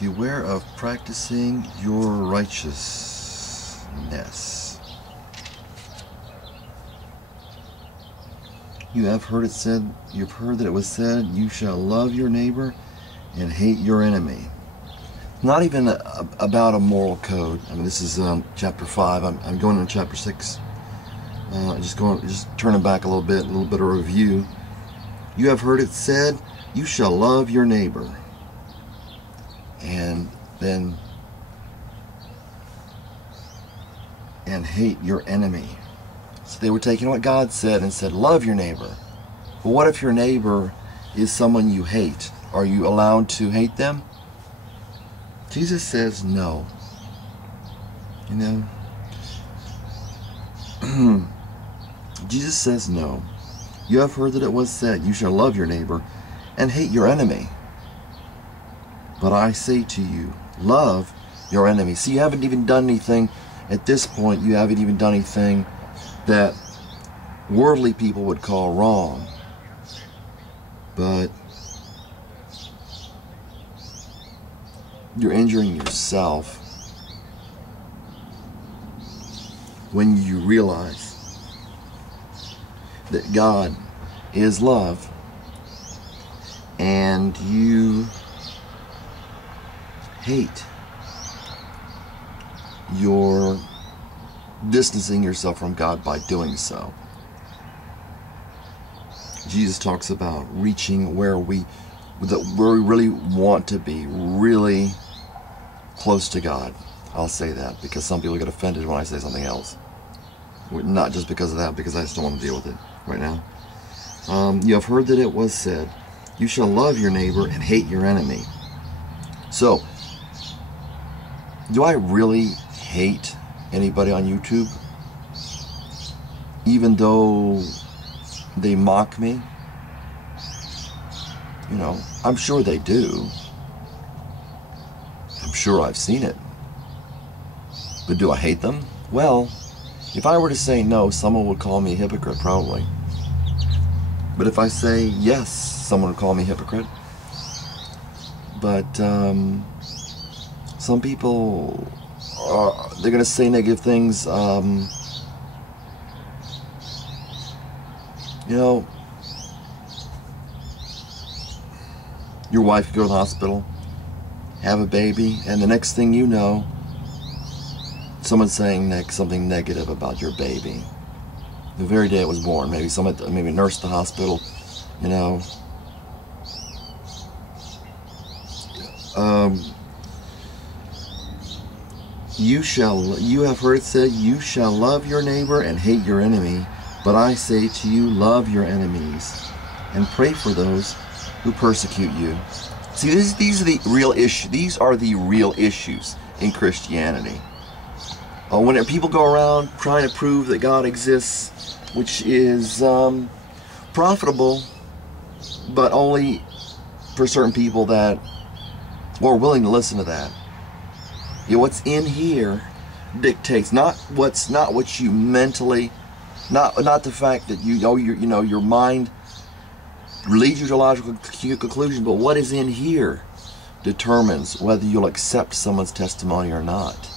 Beware of practicing your righteousness. You've heard that it was said, you shall love your neighbor and hate your enemy. Not even about a moral code. I mean, this is chapter 5. I'm going into chapter 6. Just turning back a little bit of review. You have heard it said, you shall love your neighbor. And hate your enemy. So they were taking what God said and said, love your neighbor. But what if your neighbor is someone you hate? Are you allowed to hate them? Jesus says no. You know? Jesus says no. You have heard that it was said, you shall love your neighbor and hate your enemy. But I say to you, love your enemy. See, you haven't even done anything at this point. You haven't even done anything that worldly people would call wrong. But you're injuring yourself when you realize that God is love and you hate. You're distancing yourself from God by doing so. Jesus talks about reaching where we really want to be, really close to God. I'll say that because some people get offended when I say something else. Not just because of that, because I just don't want to deal with it right now. You have heard that it was said, you shall love your neighbor and hate your enemy. So, do I really hate anybody on YouTube? Even though they mock me? You know, I'm sure they do. I'm sure I've seen it. But do I hate them? Well, if I were to say no, someone would call me a hypocrite, probably. But if I say yes, someone would call me a hypocrite. But some people they're going to say negative things. You know, your wife could go to the hospital, have a baby, and the next thing you know, someone's saying something negative about your baby. The very day it was born, maybe a nurse at the hospital, you know. You have heard it said, you shall love your neighbor and hate your enemy. But I say to you, love your enemies and pray for those who persecute you. See, these are the real issues. These are the real issues in Christianity. When people go around trying to prove that God exists, which is profitable, but only for certain people that are willing to listen to that. You know, what's in here dictates, not what you mentally, not the fact that your mind leads you to a logical conclusion, but what is in here determines whether you'll accept someone's testimony or not.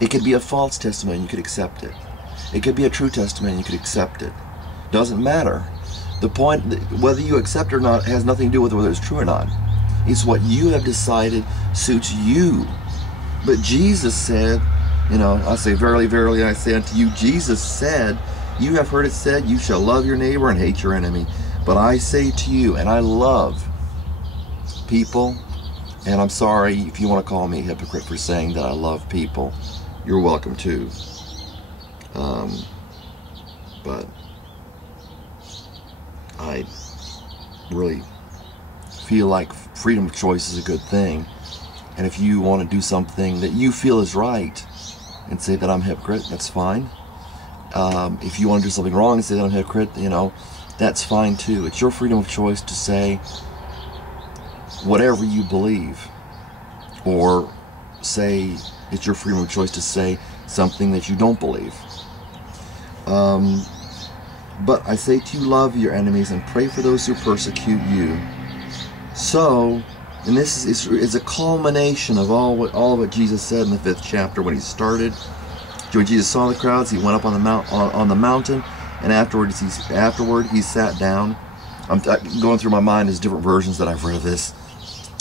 It could be a false testimony, you could accept it. It could be a true testimony, you could accept it. Doesn't matter. The point, whether you accept it or not, has nothing to do with whether it's true or not. It's what you have decided suits you. But Jesus said, you know, I say, verily, verily, I say unto you, Jesus said, you have heard it said, you shall love your neighbor and hate your enemy. But I say to you, and I love people, and I'm sorry if you want to call me a hypocrite for saying that I love people. You're welcome to. But I really feel like freedom of choice is a good thing. And if you want to do something that you feel is right and say that I'm a hypocrite, that's fine. If you want to do something wrong and say that I'm a hypocrite, you know, that's fine too. It's your freedom of choice to say whatever you believe, or say it's your freedom of choice to say something that you don't believe. But I say to you, love your enemies and pray for those who persecute you, so And this is a culmination of all of what Jesus said in the 5th chapter when he started. When Jesus saw the crowds, he went up on the mountain, and afterward he sat down. I'm going through my mind as different versions that I've read of this.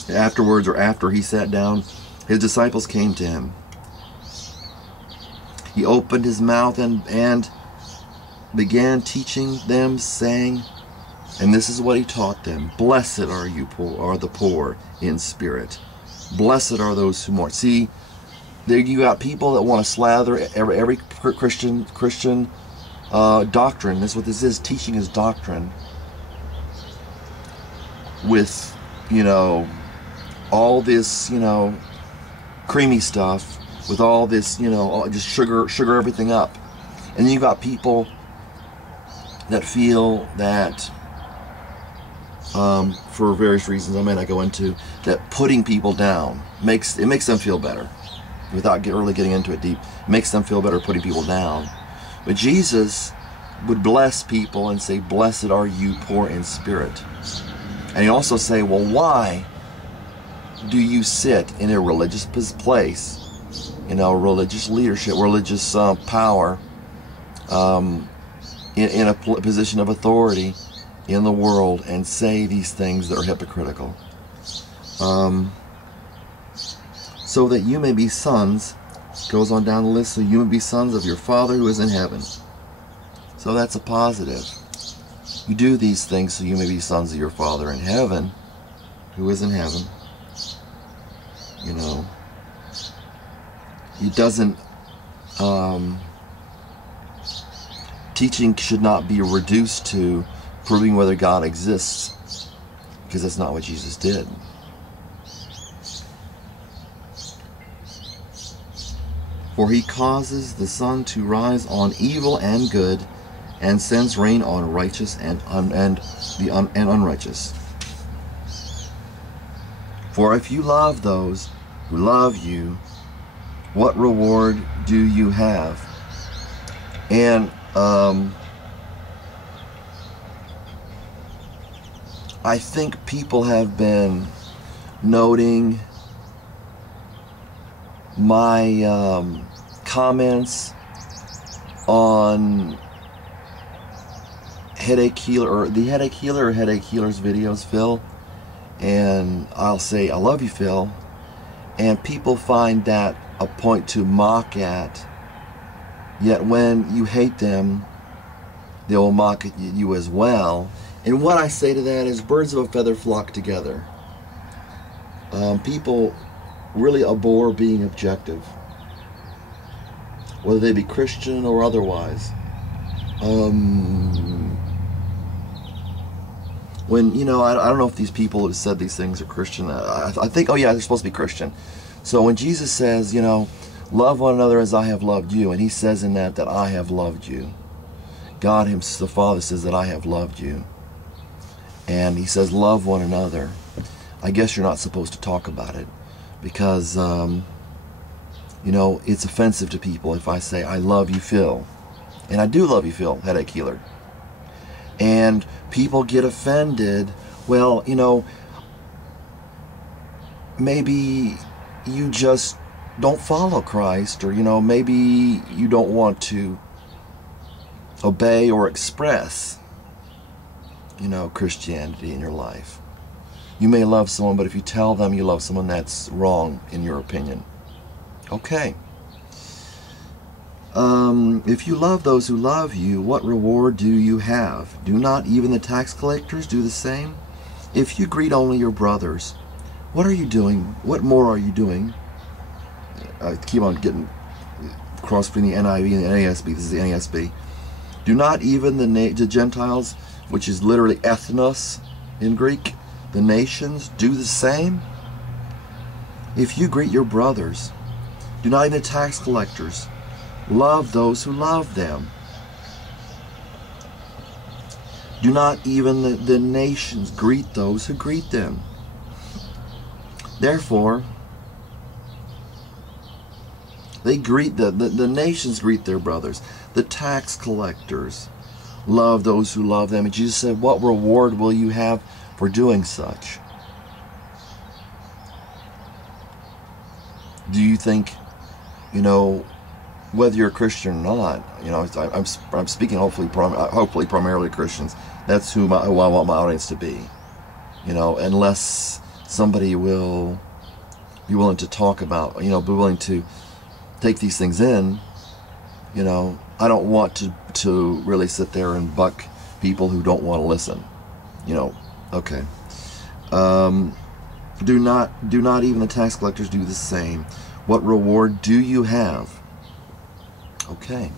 Afterwards, or after he sat down, his disciples came to him. He opened his mouth and began teaching them, saying, and this is what he taught them: "Blessed are the poor in spirit. Blessed are those who mourn." See, there you got people that want to slather every Christian doctrine. That's what this is. Teaching is doctrine with, all this, creamy stuff, with all this, just sugar everything up. And you got people that feel that, for various reasons I may not go into, that putting people down makes them feel better. Without really getting into it deep, it makes them feel better putting people down. But Jesus would bless people and say, "Blessed are you poor in spirit." And he also say, well, why do you sit in a religious place, religious leadership, religious power, in a position of authority in the world, and say these things that are hypocritical? So that you may be sons, goes on down the list, so you may be sons of your Father who is in heaven. So that's a positive. You do these things so you may be sons of your Father in heaven, who is in heaven. He doesn't, teaching should not be reduced to proving whether God exists, because that's not what Jesus did. For he causes the sun to rise on evil and good, and sends rain on righteous and unrighteous. For if you love those who love you, what reward do you have? And I think people have been noting my comments on Headache Healer, or the Headache Healer, or Headache Healer's videos, Phil, and I'll say, "I love you, Phil," and people find that a point to mock at, yet when you hate them, they will mock at you as well. And what I say to that is, birds of a feather flock together. People really abhor being objective, whether they be Christian or otherwise. When, I don't know if these people who said these things are Christian. I think, oh yeah, they're supposed to be Christian. So when Jesus says, love one another as I have loved you, and he says in that I have loved you. God himself, the Father, says that I have loved you. And he says, love one another. I guess you're not supposed to talk about it, because, it's offensive to people if I say, I love you, Phil. And I do love you, Phil, Headache Healer. And people get offended. Well, maybe you just don't follow Christ, or, maybe you don't want to obey or express, Christianity in your life. You may love someone, but if you tell them you love someone, that's wrong in your opinion. Okay. If you love those who love you, what reward do you have? Do not even the tax collectors do the same? If you greet only your brothers, what are you doing? What more are you doing? I keep on getting cross between the NIV and the NASB. This is the NASB. Do not even the Gentiles, which is literally ethnos in Greek, the nations, do the same? If you greet your brothers, do not even the tax collectors love those who love them? Do not even the nations greet those who greet them? Therefore, they greet the nations greet their brothers. The tax collectors love those who love them. And Jesus said, what reward will you have for doing such? Do you think, you know, whether you're a Christian or not, you know, I'm speaking hopefully primarily Christians. That's who I want my audience to be. You know, unless somebody will be willing to talk about, you know, be willing to take these things in, you know, I don't want to really sit there and buck people who don't want to listen. You know, okay. Do not even the tax collectors do the same. What reward do you have? Okay.